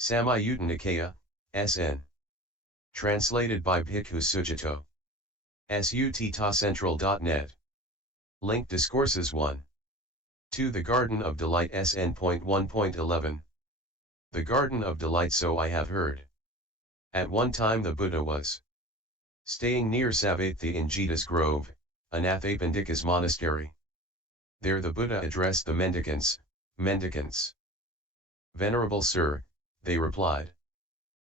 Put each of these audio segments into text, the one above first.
Samyutta Nikaya, SN. Translated by Bhikkhu Sujato. Sutta-central.net. Link Discourses 1. 2. The Garden of Delight SN.1.11. The Garden of Delight. So I have heard. At one time the Buddha was staying near Savatthi in Jeta's Grove, Anathapindika's monastery. There the Buddha addressed the mendicants. Venerable Sir, they replied.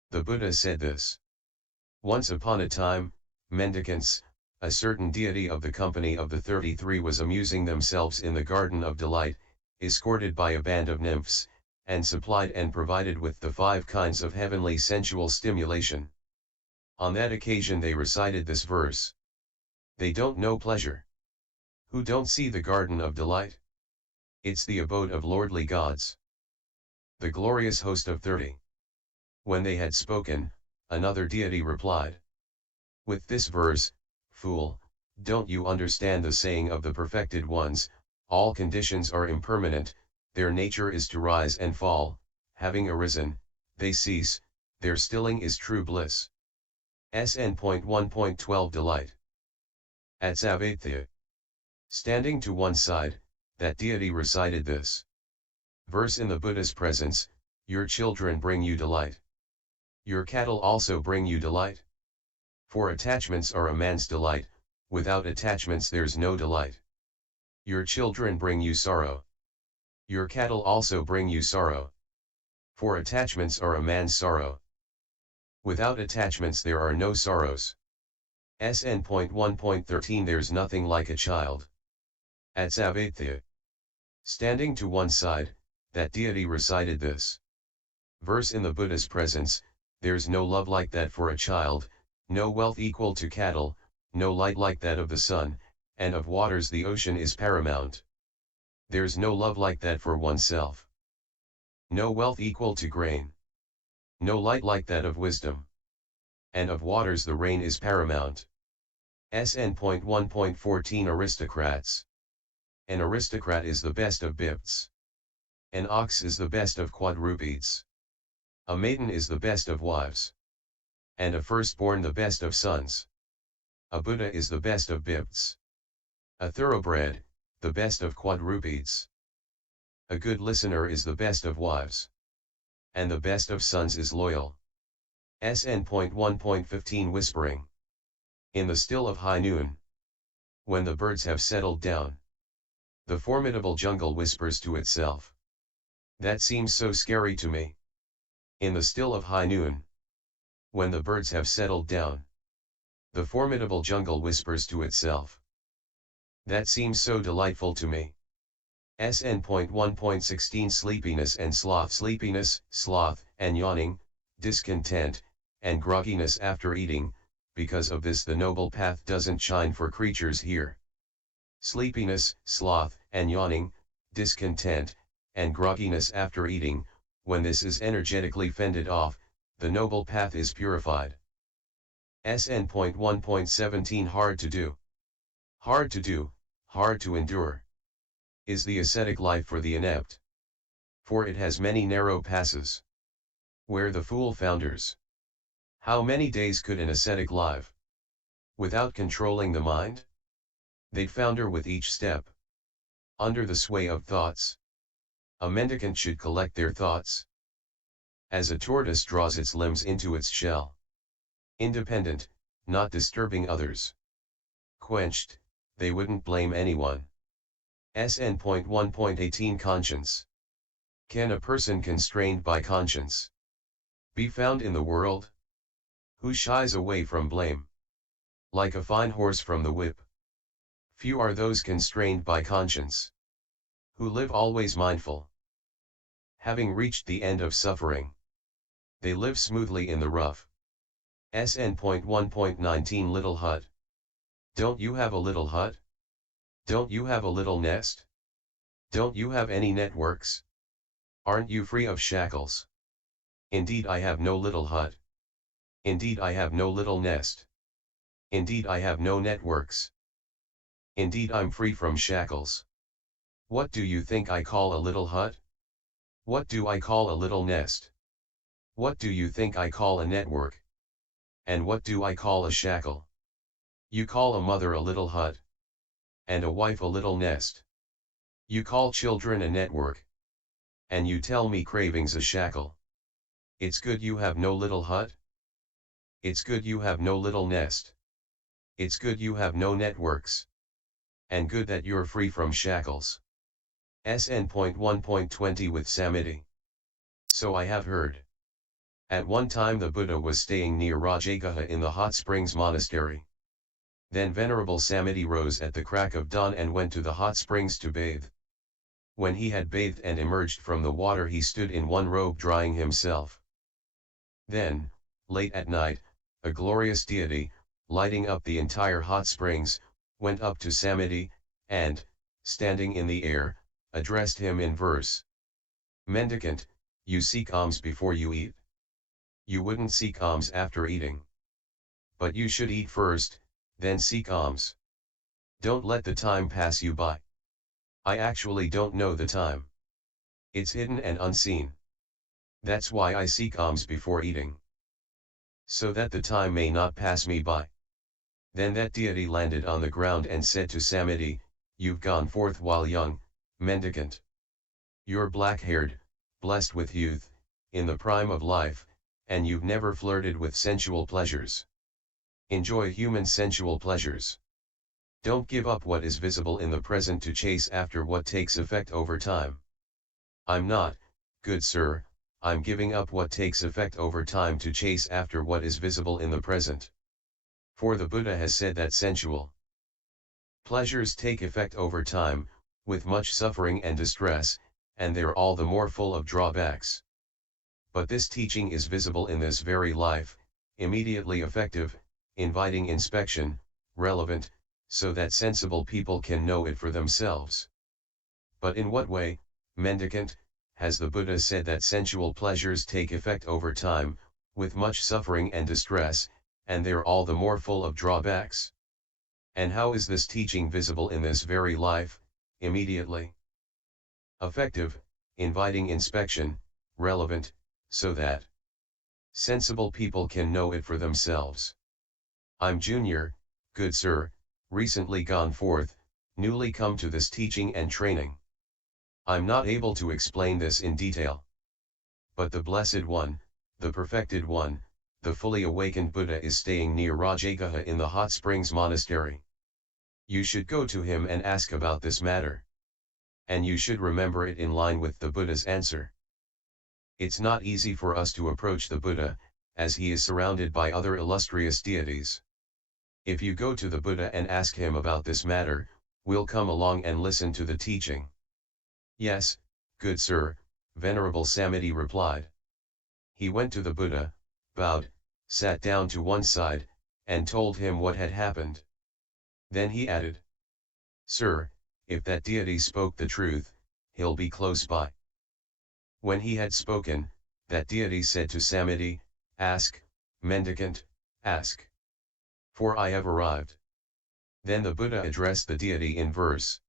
The Buddha said this. Once upon a time, mendicants, a certain deity of the company of the 33 was amusing themselves in the Garden of Delight, escorted by a band of nymphs, and supplied and provided with the 5 kinds of heavenly sensual stimulation. On that occasion they recited this verse. They don't know pleasure. Who don't see the Garden of Delight? It's the abode of lordly gods. The glorious host of 30. When they had spoken, another deity replied. With this verse, fool, don't you understand the saying of the perfected ones, all conditions are impermanent, their nature is to rise and fall, having arisen, they cease, their stilling is true bliss. SN.1.12 Delight. At Savatthi, standing to one side, that deity recited this verse in the Buddha's presence, your children bring you delight. Your cattle also bring you delight. For attachments are a man's delight, without attachments there's no delight. Your children bring you sorrow. Your cattle also bring you sorrow. For attachments are a man's sorrow. Without attachments there are no sorrows. SN.1.13 There's nothing like a child. At Savatthi, standing to one side, that deity recited this verse in the Buddha's presence, there's no love like that for a child, no wealth equal to cattle, no light like that of the sun, and of waters the ocean is paramount. There's no love like that for oneself. No wealth equal to grain. No light like that of wisdom. And of waters the rain is paramount. SN.1.14 Aristocrats. An aristocrat is the best of bhikkhus. An ox is the best of quadrupeds. A maiden is the best of wives. And a firstborn the best of sons. A Buddha is the best of bhikkhus. A thoroughbred, the best of quadrupeds. A good listener is the best of wives. And the best of sons is loyal. SN.1.15 Whispering. In the still of high noon, when the birds have settled down, the formidable jungle whispers to itself. That seems so scary to me. In the still of high noon, when the birds have settled down, the formidable jungle whispers to itself. That seems so delightful to me. SN.1.16 Sleepiness and sloth. Sleepiness, sloth, and yawning, discontent, and grogginess after eating, because of this the noble path doesn't shine for creatures here. Sleepiness, sloth, and yawning, discontent, and grogginess after eating, when this is energetically fended off, the noble path is purified. SN.1.17 Hard to do. Hard to do, hard to endure, is the ascetic life for the inept. For it has many narrow passes, where the fool founders. How many days could an ascetic live without controlling the mind? They'd founder with each step, under the sway of thoughts. A mendicant should collect their thoughts, as a tortoise draws its limbs into its shell. Independent, not disturbing others. Quenched, they wouldn't blame anyone. SN.1.18 Conscience. Can a person constrained by conscience be found in the world? Who shies away from blame, like a fine horse from the whip? Few are those constrained by conscience, who live always mindful. Having reached the end of suffering, they live smoothly in the rough. SN.1.19 Little hut. Don't you have a little hut? Don't you have a little nest? Don't you have any networks? Aren't you free of shackles? Indeed I have no little hut. Indeed I have no little nest. Indeed I have no networks. Indeed I'm free from shackles. What do you think I call a little hut? What do I call a little nest? What do you think I call a network? And what do I call a shackle? You call a mother a little hut, and a wife a little nest. You call children a network, and you tell me cravings a shackle. It's good you have no little hut. It's good you have no little nest. It's good you have no networks. And good that you're free from shackles. SN.1.20 with Samiti. So I have heard. At one time the Buddha was staying near Rajagaha in the Hot Springs Monastery. Then Venerable Samiti rose at the crack of dawn and went to the hot springs to bathe. When he had bathed and emerged from the water, he stood in one robe drying himself. Then, late at night, a glorious deity, lighting up the entire hot springs, went up to Samiti, and, standing in the air, addressed him in verse. Mendicant, you seek alms before you eat? You wouldn't seek alms after eating. But you should eat first, then seek alms. Don't let the time pass you by. I actually don't know the time. It's hidden and unseen. That's why I seek alms before eating. So that the time may not pass me by. Then that deity landed on the ground and said to Samiti, you've gone forth while young, mendicant. You're black-haired, blessed with youth, in the prime of life, and you've never flirted with sensual pleasures. Enjoy human sensual pleasures. Don't give up what is visible in the present to chase after what takes effect over time. I'm not, good sir, I'm giving up what takes effect over time to chase after what is visible in the present. For the Buddha has said that sensual pleasures take effect over time, with much suffering and distress, and they're all the more full of drawbacks. But this teaching is visible in this very life, immediately effective, inviting inspection, relevant, so that sensible people can know it for themselves. But in what way, mendicant, has the Buddha said that sensual pleasures take effect over time, with much suffering and distress, and they're all the more full of drawbacks? And how is this teaching visible in this very life, immediately effective, inviting inspection, relevant, so that sensible people can know it for themselves? I'm Junior, good sir, recently gone forth, newly come to this teaching and training. I'm not able to explain this in detail. But the Blessed One, the Perfected One, the fully awakened Buddha is staying near Rajagaha in the Hot Springs Monastery. You should go to him and ask about this matter. And you should remember it in line with the Buddha's answer. It's not easy for us to approach the Buddha, as he is surrounded by other illustrious deities. If you go to the Buddha and ask him about this matter, we'll come along and listen to the teaching. Yes, good sir, Venerable Samiti replied. He went to the Buddha, bowed, sat down to one side, and told him what had happened. Then he added, Sir, if that deity spoke the truth, he'll be close by. When he had spoken, that deity said to Samiti, Ask, mendicant, ask. For I have arrived. Then the Buddha addressed the deity in verse.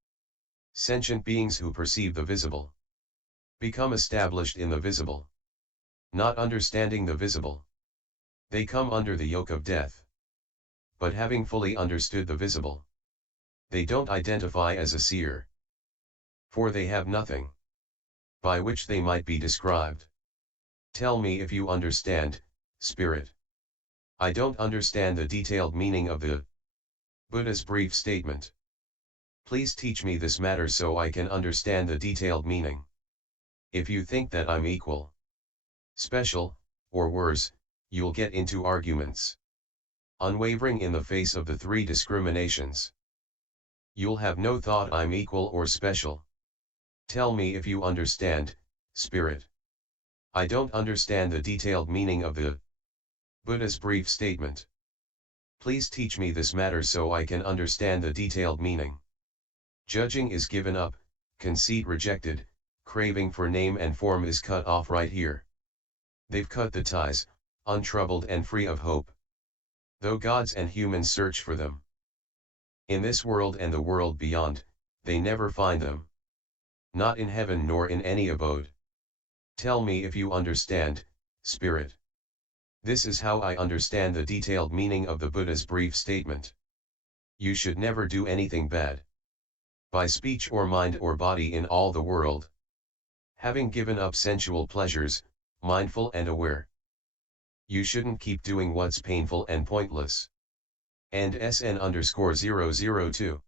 Sentient beings who perceive the visible become established in the visible. Not understanding the visible, they come under the yoke of death. But having fully understood the visible, they don't identify as a seer. For they have nothing by which they might be described. Tell me if you understand, spirit. I don't understand the detailed meaning of the Buddha's brief statement. Please teach me this matter so I can understand the detailed meaning. If you think that I'm equal, special, or worse, you'll get into arguments. Unwavering in the face of the three discriminations. You'll have no thought I'm equal or special. Tell me if you understand, spirit. I don't understand the detailed meaning of the Buddha's brief statement. Please teach me this matter so I can understand the detailed meaning. Judging is given up, conceit rejected, craving for name and form is cut off right here. They've cut the ties, untroubled and free of hope. Though gods and humans search for them in this world and the world beyond, they never find them. Not in heaven nor in any abode. Tell me if you understand, Spirit. This is how I understand the detailed meaning of the Buddha's brief statement. You should never do anything bad, by speech or mind or body in all the world. Having given up sensual pleasures, mindful and aware. You shouldn't keep doing what's painful and pointless. And SN_002.